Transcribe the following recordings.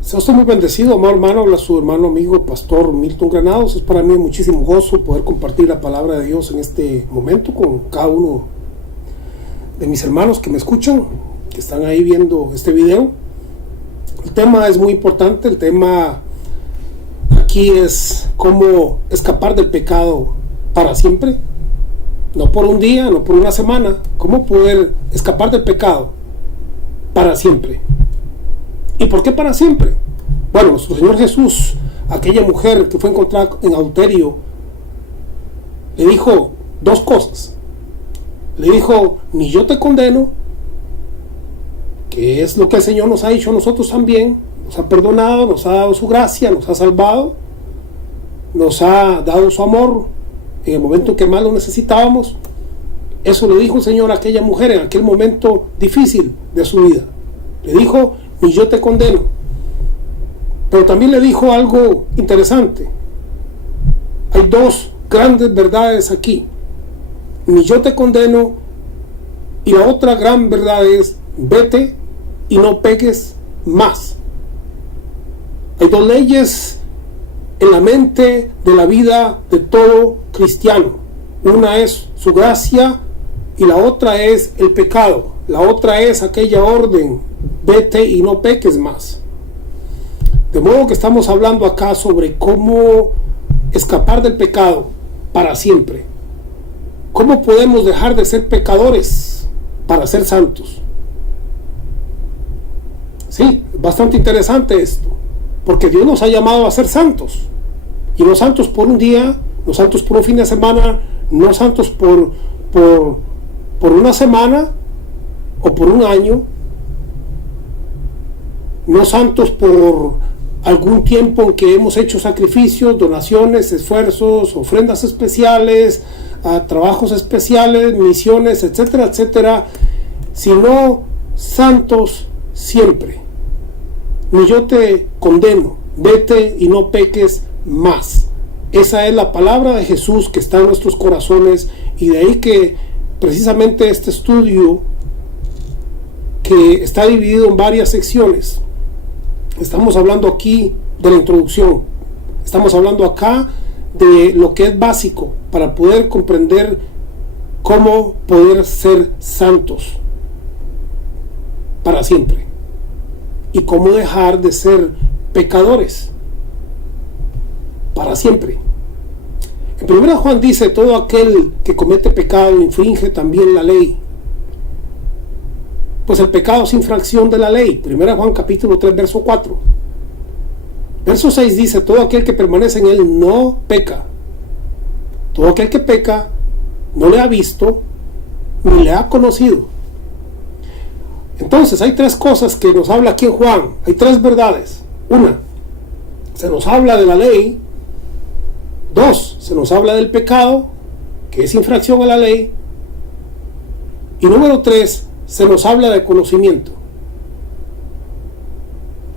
Sea usted muy bendecido, amado hermano. Habla su hermano amigo Pastor Milton Granados. Es para mí muchísimo gozo poder compartir la palabra de Dios en este momento con cada uno de mis hermanos que me escuchan, que están ahí viendo este video. El tema es muy importante. El tema aquí es cómo escapar del pecado para siempre. No por un día, no por una semana. Cómo poder escapar del pecado para siempre. ¿Y por qué para siempre? Bueno, nuestro Señor Jesús, aquella mujer que fue encontrada en adulterio, le dijo dos cosas. Le dijo, ni yo te condeno, que es lo que el Señor nos ha dicho a nosotros también. Nos ha perdonado, nos ha dado su gracia, nos ha salvado, nos ha dado su amor en el momento en que más lo necesitábamos. Eso le dijo el Señor a aquella mujer en aquel momento difícil de su vida. Le dijo, ni yo te condeno. Pero también le dijo algo interesante. Hay dos grandes verdades aquí. Ni yo te condeno, y la otra gran verdad es, vete y no peques más. Hay dos leyes en la mente de la vida de todo cristiano. Una es su gracia y la otra es el pecado. La otra es aquella orden, vete y no peques más. De modo que estamos hablando acá sobre cómo escapar del pecado para siempre. ¿Cómo podemos dejar de ser pecadores para ser santos? Sí, es bastante interesante esto, porque Dios nos ha llamado a ser santos. Y no santos por un día, no santos por un fin de semana, no santos por una semana o por un año, no santos por algún tiempo en que hemos hecho sacrificios, donaciones, esfuerzos, ofrendas especiales, trabajos especiales, misiones, etcétera, etcétera, sino santos siempre. Ni yo te condeno, vete y no peques más. Esa es la palabra de Jesús que está en nuestros corazones, y de ahí que precisamente este estudio, que está dividido en varias secciones. Estamos hablando aquí de la introducción. Estamos hablando acá de lo que es básico para poder comprender cómo poder ser santos para siempre y cómo dejar de ser pecadores para siempre. En 1 Juan dice, todo aquel que comete pecado infringe también la ley. Pues el pecado es infracción de la ley. 1 Juan capítulo 3 verso 4. Verso 6 dice, todo aquel que permanece en él no peca. Todo aquel que peca no le ha visto ni le ha conocido. Entonces hay tres cosas que nos habla aquí en Juan. Hay tres verdades. Una, se nos habla de la ley. Dos, se nos habla del pecado, que es infracción a la ley. Y número tres, se nos habla de conocimiento.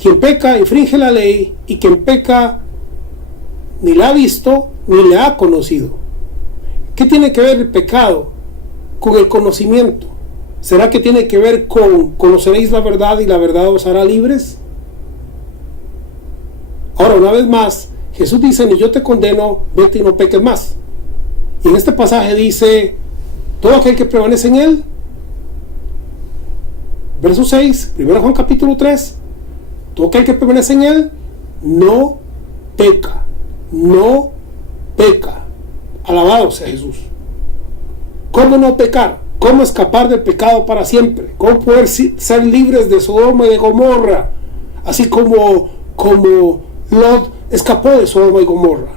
Quien peca infringe la ley, y quien peca ni la ha visto ni le ha conocido. ¿Qué tiene que ver el pecado con el conocimiento? ¿Será que tiene que ver con conoceréis la verdad y la verdad os hará libres? Ahora, una vez más, Jesús dice, ni yo te condeno, vete y no peques más. Y en este pasaje dice, todo aquel que permanece en él. Verso 6, 1 Juan capítulo 3, todo aquel que permanece en él no peca, no peca. Alabado sea Jesús. ¿Cómo no pecar? ¿Cómo escapar del pecado para siempre? ¿Cómo poder ser libres de Sodoma y de Gomorra? Así como Lot escapó de Sodoma y Gomorra.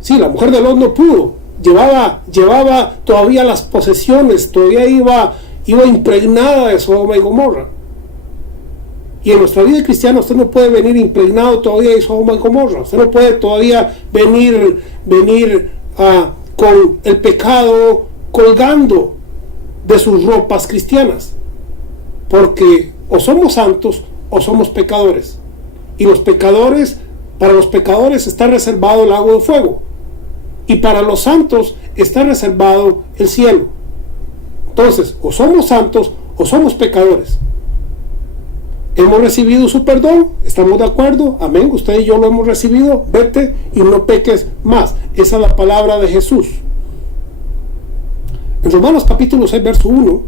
Sí, la mujer de Lot no pudo. Llevaba todavía las posesiones, todavía iba impregnada de Sodoma y Gomorra. Y en nuestra vida cristiana usted no puede venir impregnado todavía de Sodoma y Gomorra. Usted no puede todavía venir con el pecado colgando de sus ropas cristianas. Porque o somos santos o somos pecadores. Y para los pecadores está reservado el lago de fuego. Y para los santos está reservado el cielo. Entonces, o somos santos o somos pecadores. hemos recibido su perdón, estamos de acuerdo, amén, usted y yo lo hemos recibido, vete y no peques más. Esa es la palabra de Jesús. En Romanos capítulo 6, verso 1,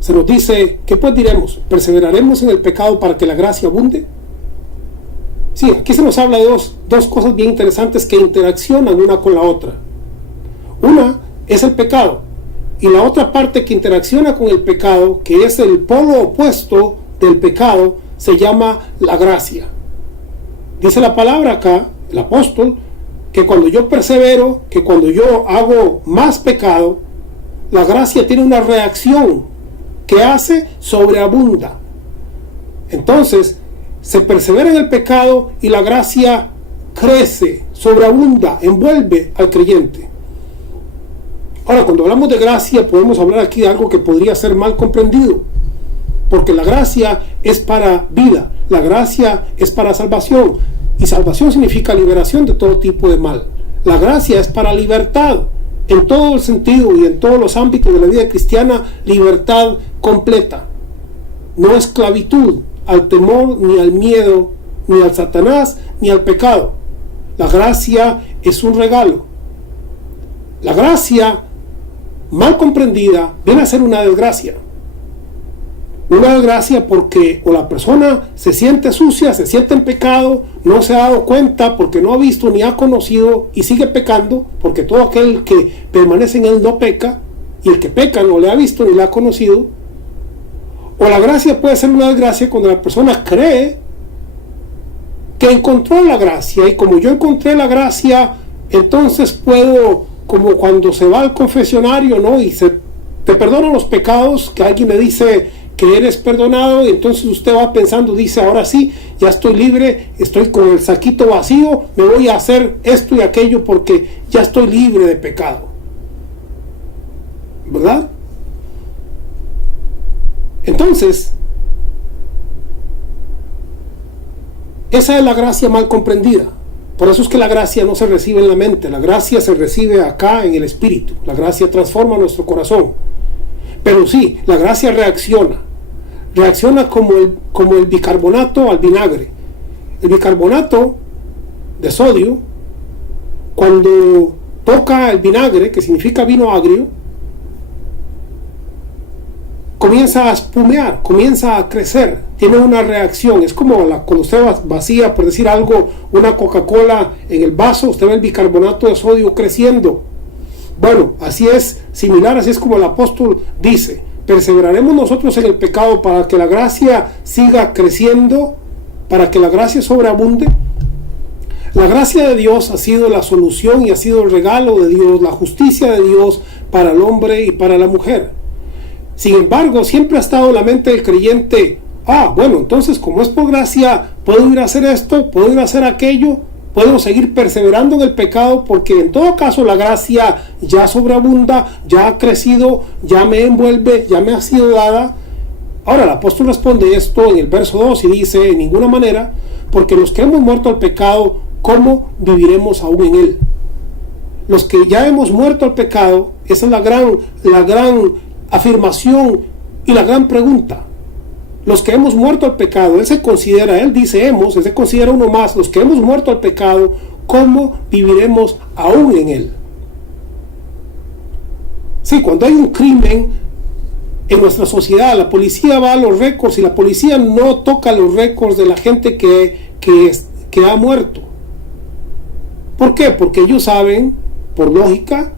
se nos dice, ¿qué pues diremos? ¿Perseveraremos en el pecado para que la gracia abunde? Sí, aquí se nos habla de dos cosas bien interesantes que interaccionan una con la otra. Una es el pecado, y la otra parte que interacciona con el pecado, que es el polo opuesto del pecado, se llama la gracia. Dice la palabra acá, el apóstol, que cuando yo persevero, que cuando yo hago más pecado, la gracia tiene una reacción que hace sobreabunda. Entonces, se persevera en el pecado y la gracia crece, sobreabunda, envuelve al creyente. Ahora, cuando hablamos de gracia, podemos hablar aquí de algo que podría ser mal comprendido, porque la gracia es para vida, la gracia es para salvación, y salvación significa liberación de todo tipo de mal. La gracia es para libertad, en todo el sentido y en todos los ámbitos de la vida cristiana, libertad completa, no esclavitud al temor, ni al miedo, ni al Satanás, ni al pecado. La gracia es un regalo. La gracia mal comprendida viene a ser una desgracia. Una desgracia porque o la persona se siente sucia, se siente en pecado, no se ha dado cuenta porque no ha visto ni ha conocido y sigue pecando, porque todo aquel que permanece en él no peca, y el que peca no le ha visto ni le ha conocido. O la gracia puede ser una desgracia cuando la persona cree que encontró la gracia, y como yo encontré la gracia, entonces puedo, como cuando se va al confesionario, ¿no? Y te perdonan los pecados, que alguien le dice que eres perdonado, y entonces usted va pensando, dice, ahora sí, ya estoy libre, estoy con el saquito vacío, me voy a hacer esto y aquello porque ya estoy libre de pecado, ¿verdad? Entonces, esa es la gracia mal comprendida. Por eso es que la gracia no se recibe en la mente, la gracia se recibe acá en el espíritu. La gracia transforma nuestro corazón. Pero sí, la gracia reacciona como el bicarbonato al vinagre. El bicarbonato de sodio, cuando toca el vinagre, que significa vino agrio, comienza a espumear, comienza a crecer, tiene una reacción. Es como cuando usted vacía, por decir algo, una Coca-Cola en el vaso, usted ve el bicarbonato de sodio creciendo. Bueno, así es, similar, así es como el apóstol dice, perseveraremos nosotros en el pecado para que la gracia siga creciendo, para que la gracia sobreabunde. La gracia de Dios ha sido la solución y ha sido el regalo de Dios, la justicia de Dios para el hombre y para la mujer. Sin embargo, siempre ha estado en la mente del creyente, bueno, entonces como es por gracia, puedo ir a hacer esto, puedo ir a hacer aquello, puedo seguir perseverando en el pecado, porque en todo caso la gracia ya sobreabunda, ya ha crecido, ya me envuelve, ya me ha sido dada. Ahora el apóstol responde esto en el verso 2 y dice, en ninguna manera, porque los que hemos muerto al pecado, ¿cómo viviremos aún en él? Los que ya hemos muerto al pecado, esa es la gran afirmación y la gran pregunta. Los que hemos muerto al pecado, él se considera uno más, los que hemos muerto al pecado, ¿cómo viviremos aún en él? Sí, cuando hay un crimen en nuestra sociedad, la policía va a los récords y la policía no toca los récords de la gente que ha muerto. ¿Por qué? Porque ellos saben, por lógica,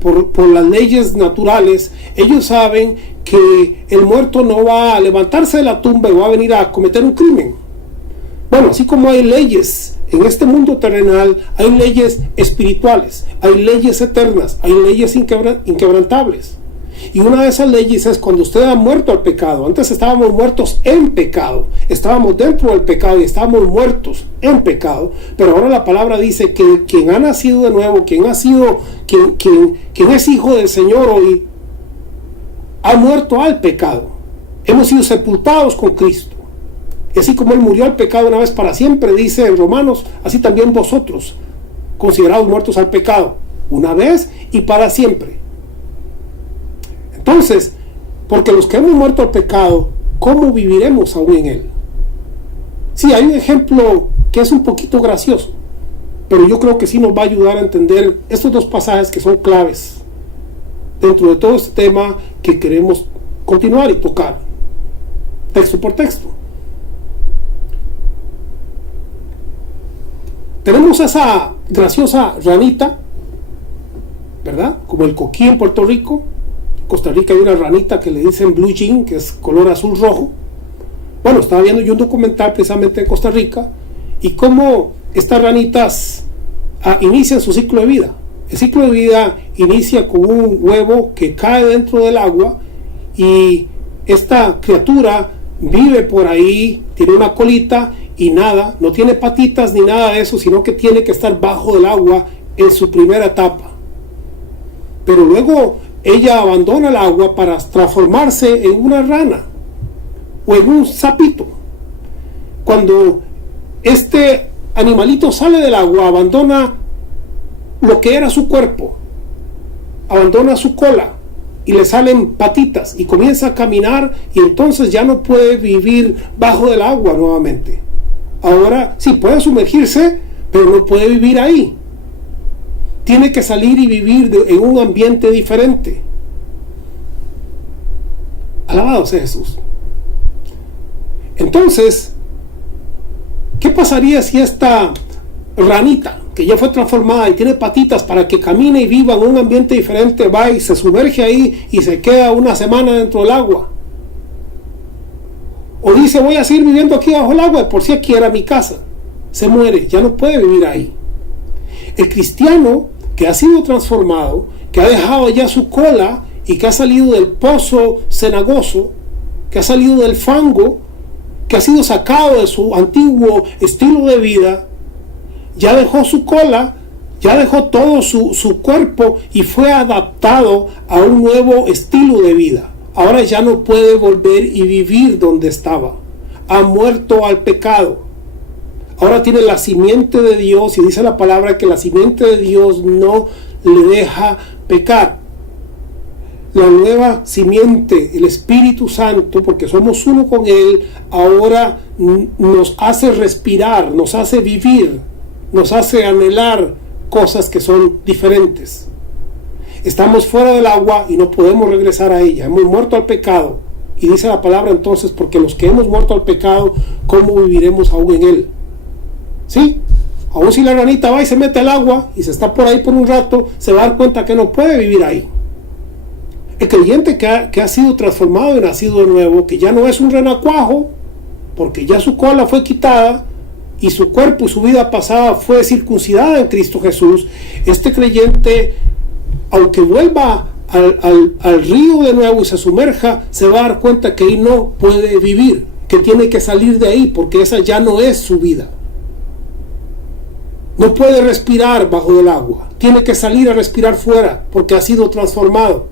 por las leyes naturales, ellos saben que el muerto no va a levantarse de la tumba y va a venir a cometer un crimen. Bueno, así como hay leyes en este mundo terrenal, hay leyes espirituales, hay leyes eternas, hay leyes inquebrantables. Y una de esas leyes es cuando usted ha muerto al pecado. Antes estábamos muertos en pecado, estábamos dentro del pecado y estábamos muertos en pecado, pero ahora la palabra dice que quien ha nacido de nuevo, quien es hijo del Señor hoy, ha muerto al pecado. Hemos sido sepultados con Cristo. Y así como Él murió al pecado una vez para siempre, dice en Romanos, así también vosotros, considerados muertos al pecado, una vez y para siempre. Entonces, porque los que hemos muerto al pecado, ¿cómo viviremos aún en él? Sí, hay un ejemplo que es un poquito gracioso, pero yo creo que sí nos va a ayudar a entender estos dos pasajes que son claves dentro de todo este tema que queremos continuar y tocar, texto por texto. Tenemos esa graciosa ranita, ¿verdad? Como el coquí en Puerto Rico. En Costa Rica hay una ranita que le dicen blue jean, que es color azul rojo. Bueno, estaba viendo yo un documental precisamente de Costa Rica y cómo estas ranitas inician su ciclo de vida. El ciclo de vida inicia con un huevo que cae dentro del agua y esta criatura vive por ahí, tiene una colita y nada, no tiene patitas ni nada de eso, sino que tiene que estar bajo del agua en su primera etapa. Pero luego ella abandona el agua para transformarse en una rana o en un sapito. Cuando este animalito sale del agua, abandona lo que era su cuerpo, abandona su cola y le salen patitas y comienza a caminar, y entonces ya no puede vivir bajo del agua nuevamente. Ahora sí puede sumergirse, pero no puede vivir ahí. Tiene que salir y vivir en un ambiente diferente. Alabado sea Jesús. Entonces, ¿qué pasaría si esta ranita, que ya fue transformada y tiene patitas para que camine y viva en un ambiente diferente, va y se sumerge ahí y se queda una semana dentro del agua? O dice, voy a seguir viviendo aquí bajo el agua, por si aquí era mi casa. Se muere, ya no puede vivir ahí. El cristiano que ha sido transformado, que ha dejado ya su cola y que ha salido del pozo cenagoso, que ha salido del fango, que ha sido sacado de su antiguo estilo de vida, ya dejó su cola, ya dejó todo su cuerpo y fue adaptado a un nuevo estilo de vida. Ahora ya no puede volver y vivir donde estaba. Ha muerto al pecado. Ahora tiene la simiente de Dios, y dice la palabra que la simiente de Dios no le deja pecar. La nueva simiente, el Espíritu Santo, porque somos uno con Él, ahora nos hace respirar, nos hace vivir, nos hace anhelar cosas que son diferentes. Estamos fuera del agua y no podemos regresar a ella. Hemos muerto al pecado. Y dice la palabra entonces, porque los que hemos muerto al pecado, ¿cómo viviremos aún en él? ¿Sí? Aún si la ranita va y se mete al agua y se está por ahí por un rato, se va a dar cuenta que no puede vivir ahí. El creyente que ha sido transformado y nacido de nuevo, que ya no es un renacuajo, porque ya su cola fue quitada y su cuerpo y su vida pasada fue circuncidada en Cristo Jesús, este creyente, aunque vuelva al río de nuevo y se sumerja, se va a dar cuenta que ahí no puede vivir, que tiene que salir de ahí, porque esa ya no es su vida. No puede respirar bajo del agua, tiene que salir a respirar fuera, porque ha sido transformado.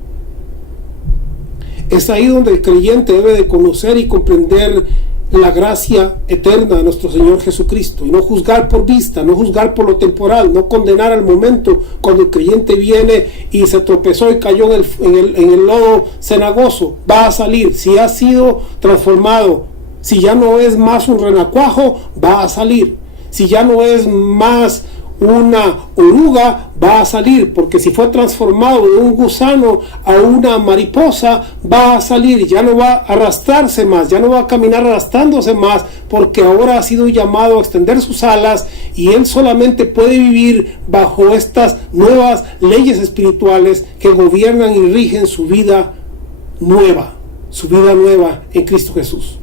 Es ahí donde el creyente debe de conocer y comprender la gracia eterna de nuestro Señor Jesucristo, y no juzgar por vista, no juzgar por lo temporal, no condenar al momento cuando el creyente viene y se tropezó y cayó en el lodo cenagoso. Va a salir, si ha sido transformado, si ya no es más un renacuajo, va a salir. Si ya no es más una oruga, va a salir, porque si fue transformado de un gusano a una mariposa, va a salir, ya no va a arrastrarse más, ya no va a caminar arrastrándose más, porque ahora ha sido llamado a extender sus alas, y él solamente puede vivir bajo estas nuevas leyes espirituales que gobiernan y rigen su vida nueva en Cristo Jesús.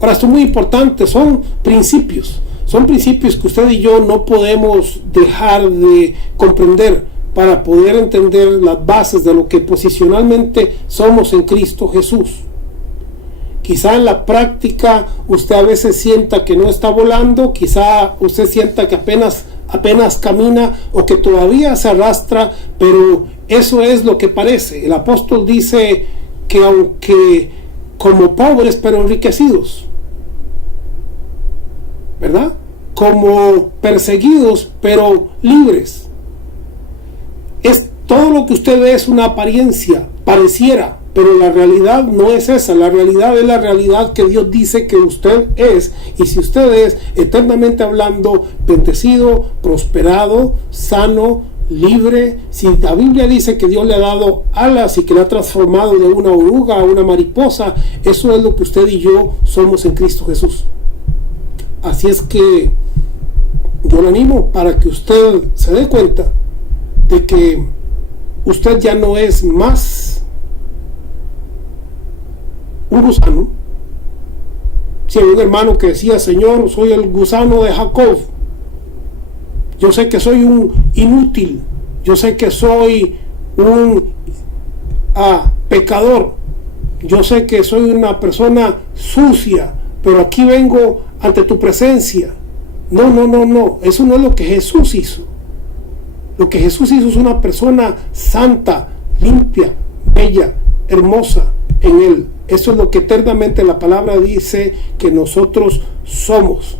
Ahora, esto es muy importante, son principios que usted y yo no podemos dejar de comprender para poder entender las bases de lo que posicionalmente somos en Cristo Jesús. Quizá en la práctica usted a veces sienta que no está volando, quizá usted sienta que apenas camina o que todavía se arrastra, pero eso es lo que parece. El apóstol dice que aunque como pobres pero enriquecidos, ¿verdad? Como perseguidos pero libres. Es todo lo que usted ve es una apariencia, pareciera, Pero la realidad no es esa, la realidad es la realidad que Dios dice que usted es. Y si usted es, eternamente hablando, bendecido, prosperado, sano, libre, si la Biblia dice que Dios le ha dado alas y que le ha transformado de una oruga a una mariposa, eso es lo que usted y yo somos en Cristo Jesús. Así es que yo le animo para que usted se dé cuenta de que usted ya no es más un gusano. Si hay un hermano que decía: Señor, soy el gusano de Jacob, yo sé que soy un inútil, yo sé que soy un pecador, yo sé que soy una persona sucia, pero aquí vengo ante tu presencia. No, eso no es lo que Jesús hizo. Lo que Jesús hizo es una persona santa, limpia, bella, hermosa en Él. Eso es lo que eternamente la palabra dice que nosotros somos.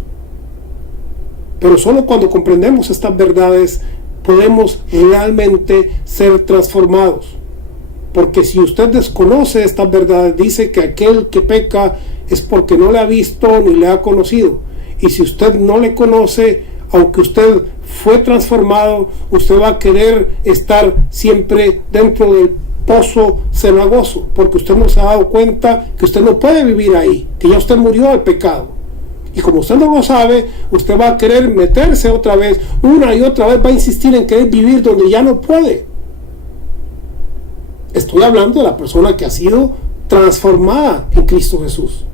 Pero solo cuando comprendemos estas verdades podemos realmente ser transformados. Porque si usted desconoce estas verdades, dice que aquel que peca es porque no le ha visto ni le ha conocido. Y si usted no le conoce, aunque usted fue transformado, usted va a querer estar siempre dentro del pozo cenagoso, porque usted no se ha dado cuenta que usted no puede vivir ahí, que ya usted murió al pecado. Y como usted no lo sabe, usted va a querer meterse otra vez, una y otra vez va a insistir en querer vivir donde ya no puede. Estoy hablando de la persona que ha sido transformada en Cristo Jesús.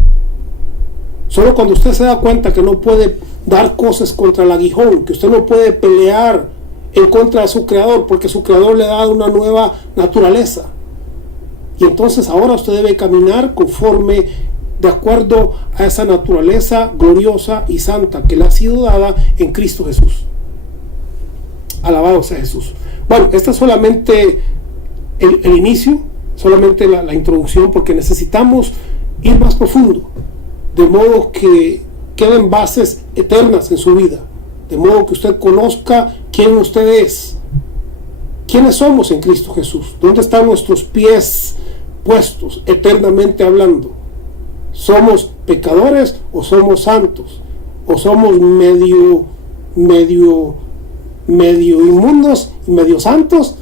Solo cuando usted se da cuenta que no puede dar cosas contra el aguijón, que usted no puede pelear en contra de su creador, porque su creador le ha dado una nueva naturaleza. Y entonces ahora usted debe caminar conforme, de acuerdo a esa naturaleza gloriosa y santa que le ha sido dada en Cristo Jesús. Alabado sea Jesús. Bueno, este es solamente el inicio, solamente la introducción, porque necesitamos ir más profundo, de modo que queden bases eternas en su vida, de modo que usted conozca quién usted es, quiénes somos en Cristo Jesús, dónde están nuestros pies puestos eternamente hablando. ¿Somos pecadores o somos santos? ¿O somos medio inmundos y medio santos?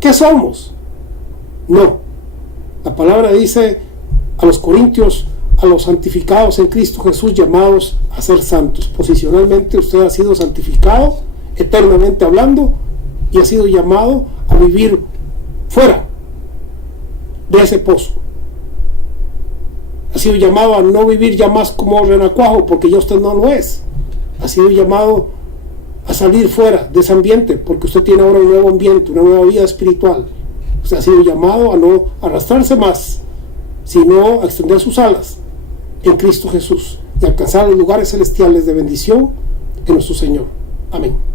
¿Qué somos? No. La palabra dice a los corintios: a los santificados en Cristo Jesús, llamados a ser santos. Posicionalmente usted ha sido santificado, eternamente hablando, y ha sido llamado a vivir fuera de ese pozo. Ha sido llamado a no vivir ya más como renacuajo, porque ya usted no lo es. Ha sido llamado a salir fuera de ese ambiente, porque usted tiene ahora un nuevo ambiente, una nueva vida espiritual. Usted ha sido llamado a no arrastrarse más, sino a extender sus alas en Cristo Jesús y alcanzar los lugares celestiales de bendición en nuestro Señor. Amén.